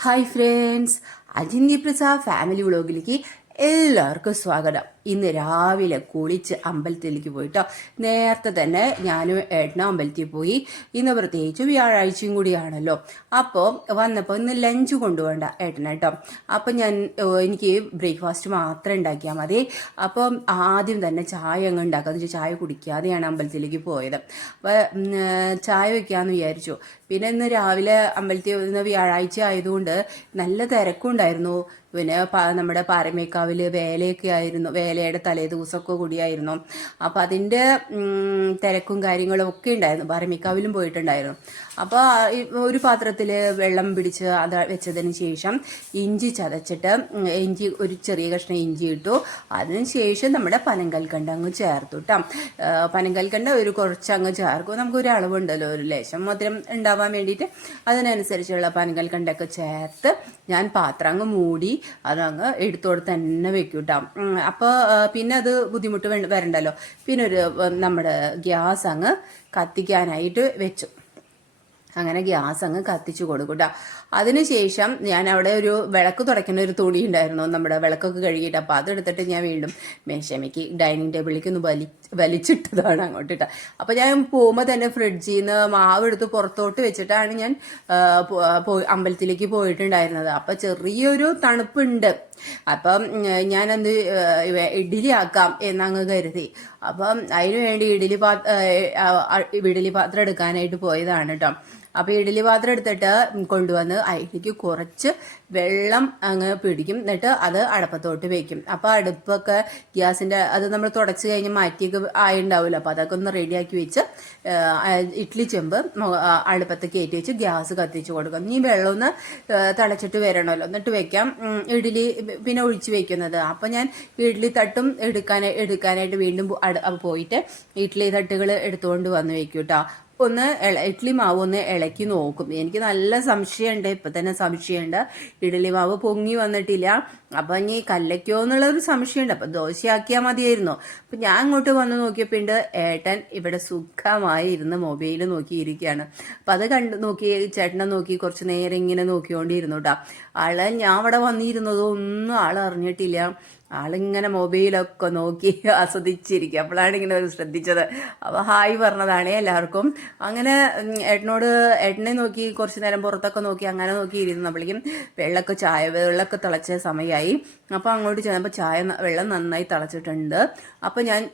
Hi friends, അജിന്യ Prasad family വ്ളോഗിലേക്ക് എല്ലാവർക്കും സ്വാഗതം. ഇന്ന് രാവിലെ കുളിച്ച് അമ്പലത്തിലേക്ക് പോയിട്ടോ. നേരത്തെ തന്നെ ഞാനും ഏട്ടനും അമ്പലത്തിൽ പോയി. ഇന്ന് പ്രത്യേകിച്ച് വ്യാഴാഴ്ചയും കൂടിയാണല്ലോ. അപ്പോൾ വന്നപ്പോൾ ഇന്ന് ലഞ്ച് കൊണ്ടുപോകണ്ട ഏട്ടനാട്ടോ. അപ്പം എനിക്ക് ബ്രേക്ക്ഫാസ്റ്റ് മാത്രം ഉണ്ടാക്കിയാൽ മതി. അപ്പം ആദ്യം തന്നെ ചായ അങ്ങ് ഉണ്ടാക്കാന്ന് വെച്ചാൽ ചായ കുടിക്കാതെയാണ് അമ്പലത്തിലേക്ക് പോയത്. അപ്പോൾ ചായ വെക്കാമെന്ന് വിചാരിച്ചു. പിന്നെ ഇന്ന് രാവിലെ അമ്പലത്തിൽ ഇന്ന് വ്യാഴാഴ്ച ആയതുകൊണ്ട് നല്ല തിരക്കുണ്ടായിരുന്നു. പിന്നെ നമ്മുടെ പാറമേക്കാവിൽ വേലയൊക്കെ ആയിരുന്നു, വേലയുടെ തലേ ദിവസമൊക്കെ കൂടിയായിരുന്നു. അപ്പം അതിൻ്റെ തിരക്കും കാര്യങ്ങളും ഒക്കെ ഉണ്ടായിരുന്നു. പാറമേക്കാവിലും പോയിട്ടുണ്ടായിരുന്നു. അപ്പോൾ ഒരു പാത്രത്തിൽ വെള്ളം പിടിച്ച് അത് വെച്ചതിന് ശേഷം ഇഞ്ചി ചതച്ചിട്ട് ഒരു ചെറിയ കഷ്ണം ഇഞ്ചി ഇട്ടു. അതിന് ശേഷം നമ്മുടെ പനങ്കൽക്കണ്ട അങ്ങ് ചേർത്തു കേട്ടോ. പനങ്കൽക്കണ്ട കുറച്ച് അങ്ങ് ചേർക്കും. നമുക്കൊരു അളവുണ്ടല്ലോ, ഒരു ലേശം മധുരം ഉണ്ടാവാൻ വേണ്ടിയിട്ട് അതിനനുസരിച്ചുള്ള പനങ്കൽക്കണ്ടൊക്കെ ചേർത്ത് ഞാൻ പാത്രം അങ്ങ് മൂടി അതങ്ങ് എടുത്തോടെ തന്നെ വെക്കും കേട്ടോ. അപ്പോൾ പിന്നെ അത് ബുദ്ധിമുട്ട് വരണ്ടല്ലോ. പിന്നെ നമ്മുടെ ഗ്യാസ് അങ്ങ് കത്തിക്കാനായിട്ട് വെച്ചു. അങ്ങനെ ഗ്യാസ് അങ്ങ് കത്തിച്ചു കൊടുക്കും കേട്ടോ. അതിനുശേഷം ഞാൻ അവിടെ ഒരു വിളക്ക് തുടയ്ക്കുന്ന ഒരു തുണി ഉണ്ടായിരുന്നു, നമ്മുടെ വിളക്കൊക്കെ കഴുകിയിട്ട്. അപ്പോൾ അതെടുത്തിട്ട് ഞാൻ വീണ്ടും മേശമയ്ക്ക് ഡൈനിങ് ടേബിളിലേക്ക് ഒന്ന് വലിച്ചിട്ടതാണ് അങ്ങോട്ട് ഇട്ട. അപ്പോൾ ഞാൻ പോകുമ്പോൾ തന്നെ ഫ്രിഡ്ജിൽ നിന്ന് മാവ് എടുത്ത് പുറത്തോട്ട് വെച്ചിട്ടാണ് ഞാൻ അമ്പലത്തിലേക്ക് പോയിട്ടുണ്ടായിരുന്നത്. അപ്പോൾ ചെറിയൊരു തണുപ്പുണ്ട്. അപ്പം ഞാനത് ഇഡ്ഡലി ആക്കാം എന്നങ്ങ് കരുതി. അപ്പം അതിനു വേണ്ടി ഇഡ്ഡലി പാത്രം എടുക്കാനായിട്ട് പോയതാണ് കേട്ടോ. അപ്പോൾ ഇഡ്ഡലി പാത്രം എടുത്തിട്ട് കൊണ്ടുവന്ന് അതിലേക്ക് കുറച്ച് വെള്ളം അങ്ങ് പിടിക്കും. എന്നിട്ട് അത് അടുപ്പത്തോട്ട് വെക്കും. അപ്പോൾ അടുപ്പൊക്കെ ഗ്യാസിൻ്റെ അത് നമ്മൾ തുടച്ച് കഴിഞ്ഞ് മാറ്റിയൊക്കെ ആയിട്ടുണ്ടാവില്ല. അപ്പോൾ അതൊക്കെ ഒന്ന് റെഡിയാക്കി വെച്ച് ഇഡ്ഡലി ചെമ്പ് അടുപ്പത്ത് കയറ്റി വെച്ച് ഗ്യാസ് കത്തിച്ച് കൊടുക്കും. ഈ വെള്ളം ഒന്ന് തിളച്ചിട്ട് വരണമല്ലോ, എന്നിട്ട് വെക്കാം ഇഡ്ഡലി പിന്നെ ഒഴിച്ച് വെക്കുന്നത്. അപ്പോൾ ഞാൻ ഇഡ്ഡലി തട്ടും എടുക്കാനായിട്ട് വീണ്ടും പോയിട്ട് ഇഡ്ഡലി തട്ടുകൾ എടുത്തുകൊണ്ട് വന്ന് വെക്കും കേട്ടോ. ഒന്ന് ഇഡ്ഡലി മാവ് ഒന്ന് ഇളക്കി നോക്കും. എനിക്ക് നല്ല സംശയമുണ്ട്, ഇപ്പം തന്നെ സംശയമുണ്ട്, ഇഡ്ഡലി മാവ് പൊങ്ങി വന്നിട്ടില്ല. അപ്പം ഇനി കല്ലയ്ക്കോ എന്നുള്ളൊരു സംശയമുണ്ട്. അപ്പം ദോശയാക്കിയാൽ മതിയായിരുന്നു. അപ്പം ഞാൻ അങ്ങോട്ട് വന്ന് നോക്കിയപ്പോൾ ഉണ്ട് ഏട്ടൻ ഇവിടെ സുഖമായി ഇരുന്ന് മൊബൈൽ നോക്കിയിരിക്കുകയാണ്. അപ്പം അത് നോക്കി ചേട്ടനെ നോക്കി കുറച്ച് നേരം ഇങ്ങനെ നോക്കിക്കൊണ്ടിരുന്നു കേട്ടോ. ഞാൻ അവിടെ വന്നിരുന്നതോ ഒന്നും അറിഞ്ഞിട്ടില്ല. ആളിങ്ങനെ മൊബൈലൊക്കെ നോക്കി ആസ്വദിച്ചിരിക്കുക. അപ്പോഴാണ് ഇങ്ങനെ ശ്രദ്ധിച്ചത്. അപ്പോൾ ഹായ് പറഞ്ഞതാണേ എല്ലാവർക്കും. അങ്ങനെ ഏട്ടനെ നോക്കി കുറച്ച് നേരം പുറത്തൊക്കെ നോക്കി അങ്ങനെ നോക്കി ഇരുന്നപ്പോഴേക്കും വെള്ളമൊക്കെ തിളച്ച സമയമായി. അപ്പോൾ അങ്ങോട്ട് ചെന്നപ്പോൾ വെള്ളം നന്നായി തിളച്ചിട്ടുണ്ട്. അപ്പോൾ ഞാൻ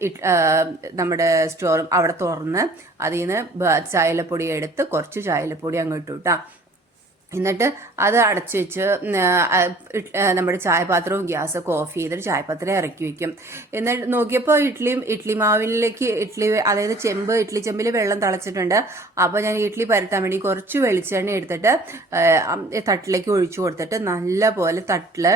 നമ്മുടെ സ്റ്റോർ അവിടെ തുറന്ന് അതിൽ നിന്ന് ചായലപ്പൊടി എടുത്ത് കുറച്ച് ചായലപ്പൊടി അങ്ങോട്ട് ഇട്ടു കേട്ടോ. എന്നിട്ട് അത് അടച്ചു വെച്ച് നമ്മുടെ ചായപാത്രവും ഗ്യാസൊക്കെ ഓഫ് ചെയ്തിട്ട് ചായപാത്രം ഇറക്കി വെക്കും. എന്നിട്ട് നോക്കിയപ്പോൾ ഇഡ്ഡലി മാവിലേക്ക് അതായത് ഇഡ്ഡലി ചെമ്പിൽ വെള്ളം തിളച്ചിട്ടുണ്ട്. അപ്പോൾ ഞാൻ ഇഡ്ഡലി പരത്താൻ വേണ്ടി കുറച്ച് വെളിച്ചെണ്ണ എടുത്തിട്ട് തട്ടിലേക്ക് ഒഴിച്ചു കൊടുത്തിട്ട് നല്ല പോലെ തട്ടിൽ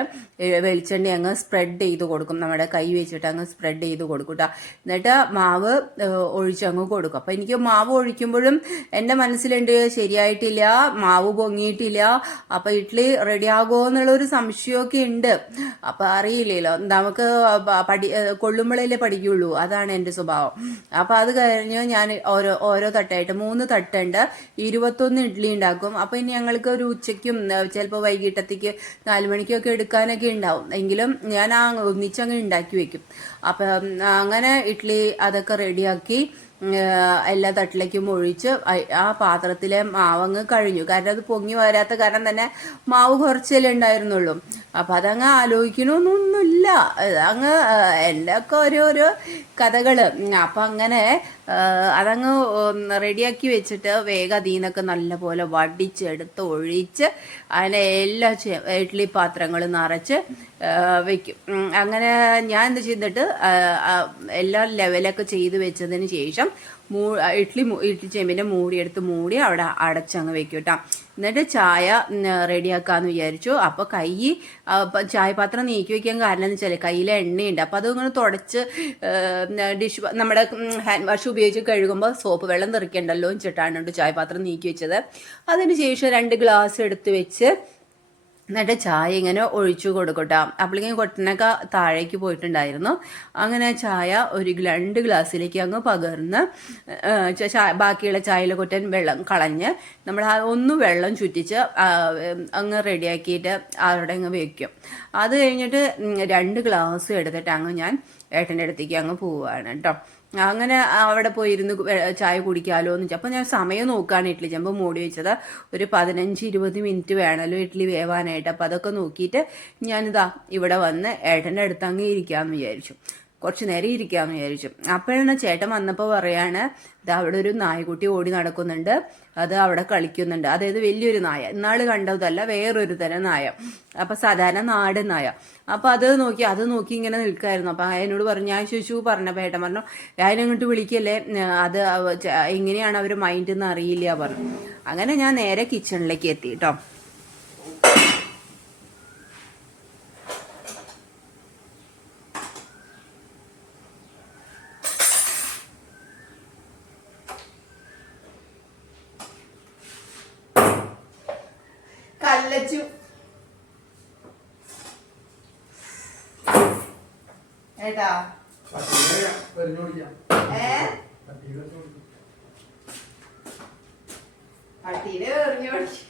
വെളിച്ചെണ്ണ അങ്ങ് സ്പ്രെഡ് ചെയ്ത് കൊടുക്കും. നമ്മുടെ കൈ വെച്ചിട്ട് അങ്ങ് സ്പ്രെഡ് ചെയ്ത് കൊടുക്കും കേട്ടോ. എന്നിട്ട് മാവ് ഒഴിച്ചങ്ങ് കൊടുക്കും. അപ്പോൾ എനിക്ക് മാവ് ഒഴിക്കുമ്പോഴും എൻ്റെ മനസ്സിലുണ്ട് ശരിയായിട്ടില്ല, മാവ് പൊങ്ങിയിട്ടില്ല, അപ്പൊ ഇഡ്ഡലി റെഡിയാകുമോ എന്നുള്ളൊരു സംശയമൊക്കെ ഉണ്ട്. അപ്പൊ അറിയില്ലല്ലോ, നമുക്ക് കൊള്ളുമ്പോഴല്ലേ പഠിക്കുള്ളൂ, അതാണ് എൻ്റെ സ്വഭാവം. അപ്പൊ അത് കഴിഞ്ഞ് ഞാൻ ഓരോ തട്ടായിട്ട് 3 തട്ടുണ്ട് 21 ഇഡ്ഡലി ഉണ്ടാക്കും. അപ്പൊ ഇനി ഞങ്ങൾക്ക് ഒരു ഉച്ചയ്ക്കും ചിലപ്പോൾ വൈകിട്ടത്തേക്ക് 4 മണിക്കൊക്കെ എടുക്കാനൊക്കെ ഉണ്ടാവും. എങ്കിലും ഞാൻ ഒന്നിച്ചങ്ങ് ഉണ്ടാക്കി വെക്കും. അപ്പം അങ്ങനെ ഇഡ്ഡലി അതൊക്കെ റെഡിയാക്കി എല്ലാ തട്ടിലേക്കും ഒഴിച്ച് ആ പാത്രത്തിലെ മാവങ്ങ് കഴിഞ്ഞു. കാരണം അത് പൊങ്ങി വരാത്ത കാരണം തന്നെ മാവ് കുറച്ചല്ലേ ഉണ്ടായിരുന്നുള്ളൂ. അപ്പം അതങ്ങ് ആലോചിക്കണമെന്നൊന്നുമില്ല, അങ്ങ് എല്ലൊക്കെ ഓരോരോ കഥകൾ. അപ്പം അങ്ങനെ അതങ്ങ് റെഡിയാക്കി വെച്ചിട്ട് വേഗം അതിൽ നിന്നൊക്കെ നല്ലപോലെ വടിച്ചെടുത്ത് ഒഴിച്ച് അതിനെ എല്ലാ ഇഡ്ഡലി പാത്രങ്ങൾ നിറച്ച് വെക്കും. അങ്ങനെ ഞാൻ എന്ത് ചെയ്തിട്ട് എല്ലാ ലെവലൊക്കെ ചെയ്ത് വെച്ചതിന് ശേഷം ഇഡ്ഡലി ചെമ്പിൻ്റെ മൂടി അവിടെ അടച്ചങ്ങ് വെക്കും കേട്ടോ. എന്നിട്ട് ചായ റെഡിയാക്കാമെന്ന് വിചാരിച്ചു. അപ്പോൾ ചായപാത്രം നീക്കി വയ്ക്കാൻ കാരണം എന്ന് വെച്ചാൽ കയ്യിൽ എണ്ണയുണ്ട്. അപ്പോൾ അതിങ്ങനെ തുടച്ച് നമ്മുടെ ഹാൻഡ് വാഷ് ഉപയോഗിച്ച് കഴുകുമ്പോൾ സോപ്പ് വെള്ളം തെറിക്കണ്ടല്ലോ എന്ന് വെച്ചിട്ടാണ് ചായപാത്രം നീക്കി വെച്ചത്. അതിന് ശേഷം 2 ഗ്ലാസ് എടുത്ത് വെച്ച് എന്നിട്ട് ചായ ഇങ്ങനെ ഒഴിച്ചു കൊടുക്കട്ടോ. അപ്പോഴേക്കും കൊട്ടനൊക്കെ താഴേക്ക് പോയിട്ടുണ്ടായിരുന്നു. അങ്ങനെ ചായ ഒരു 2 ഗ്ലാസ്സിലേക്ക് അങ്ങ് പകർന്ന് ബാക്കിയുള്ള ചായയിലെ കൊട്ടൻ വെള്ളം കളഞ്ഞ് നമ്മൾ ഒന്ന് വെള്ളം ചുറ്റിച്ച് അങ്ങ് റെഡിയാക്കിയിട്ട് അവിടെ അങ്ങ് വയ്ക്കും. അത് കഴിഞ്ഞിട്ട് 2 ഗ്ലാസ് എടുത്തിട്ട് അങ്ങ് ഞാൻ ഏട്ടൻ്റെ അടുത്തേക്ക് അങ്ങ് പോവുകയാണ് കേട്ടോ. അങ്ങനെ അവിടെ പോയിരുന്ന് ചായ കുടിക്കാമല്ലോ എന്ന് വെച്ചാൽ അപ്പോൾ ഞാൻ സമയം നോക്കുകയാണ്. ഇഡ്ഡലി ചെമ്പ് മൂടി വെച്ചത് ഒരു 15-20 മിനിറ്റ് വേണമല്ലോ ഇഡ്ഡലി വേവാനായിട്ട്. അപ്പോൾ അതൊക്കെ നോക്കിയിട്ട് ഞാനിതാ ഇവിടെ വന്ന് ഏട്ടൻ്റെ അടുത്ത് അങ്ങ് ഇരിക്കാമെന്ന് വിചാരിച്ചു. കുറച്ച് നേരം ഇരിക്കാമെന്ന് വിചാരിച്ചു. അപ്പോഴാണ് ചേട്ടൻ വന്നപ്പോൾ പറയാണ്, ഇത് അവിടെ ഒരു നായ്ക്കുട്ടി ഓടി നടക്കുന്നുണ്ട്, അത് അവിടെ കളിക്കുന്നുണ്ട്. അതായത് വലിയൊരു നായ, ഇന്നാൾ കണ്ടതല്ല, വേറൊരു തരം നായ. അപ്പം സാധാരണ നാടൻ നായ. അപ്പം അത് നോക്കി ഇങ്ങനെ നിൽക്കായിരുന്നു. അപ്പം എന്നോട് പറഞ്ഞു, ഞാൻ ചോദിച്ചു പറഞ്ഞപ്പോൾ ഏട്ടൻ പറഞ്ഞു, ഞാനങ്ങോട്ട് വിളിക്കല്ലേ, അത് എങ്ങനെയാണ് അവർ മൈൻഡ് എന്ന് അറിയില്ല പറഞ്ഞു. അങ്ങനെ ഞാൻ നേരെ കിച്ചണിലേക്ക് എത്തി കേട്ടോ. കല്ലച്ചു ഏട്ടാ പട്ടീനെ എറിഞ്ഞു പഠിച്ചു.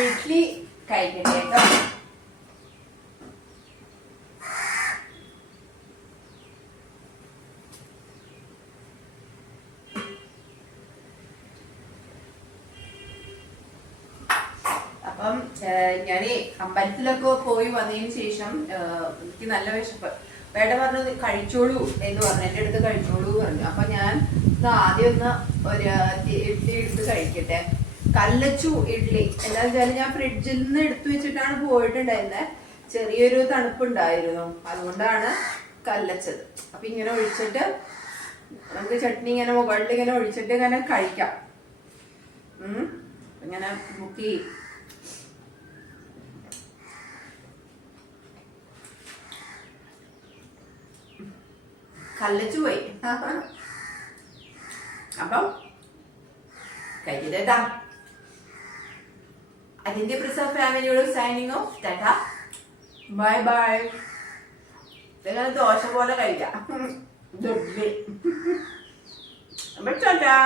ഇഡ്ഡലി കഴിക്കട്ടെ കേട്ടോ. അപ്പം ഞാൻ അമ്പലത്തിലൊക്കെ പോയി വന്നതിന് ശേഷം എനിക്ക് നല്ല വിശപ്പ്. വേണ്ട പറഞ്ഞു കഴിച്ചോളൂ എന്ന് പറഞ്ഞു, എൻ്റെ അടുത്ത് കഴിച്ചോളൂ പറഞ്ഞു. അപ്പൊ ഞാൻ ആദ്യം ഒരു ഇഡ്ഡലി എടുത്ത് കഴിക്കട്ടെ. കല്ലച്ചു ഇഡ്ഡലി എന്താ വെച്ചാൽ ഞാൻ ഫ്രിഡ്ജിൽ നിന്ന് എടുത്തു വെച്ചിട്ടാണ് പോയിട്ടുണ്ടായിരുന്നത്. ചെറിയൊരു തണുപ്പുണ്ടായിരുന്നു, അതുകൊണ്ടാണ് കല്ലച്ചത്. അപ്പൊ ഇങ്ങനെ ഒഴിച്ചിട്ട് നമുക്ക് ചട്നി ഇങ്ങനെ മുകളിൽ ഇങ്ങനെ ഒഴിച്ചിട്ട് ഇങ്ങനെ കഴിക്കാം. ഇങ്ങനെ മുക്കി കല്ലച്ചു പോയി. അപ്പം കഴിക്കട്ടാ. അതിന്റെ പ്രിസർവ് ഫാമിലിയോട് signing off. Tata, bye bye. ഇങ്ങനെ ദോശ പോലെ കഴിക്കാം. ടാറ്റാ.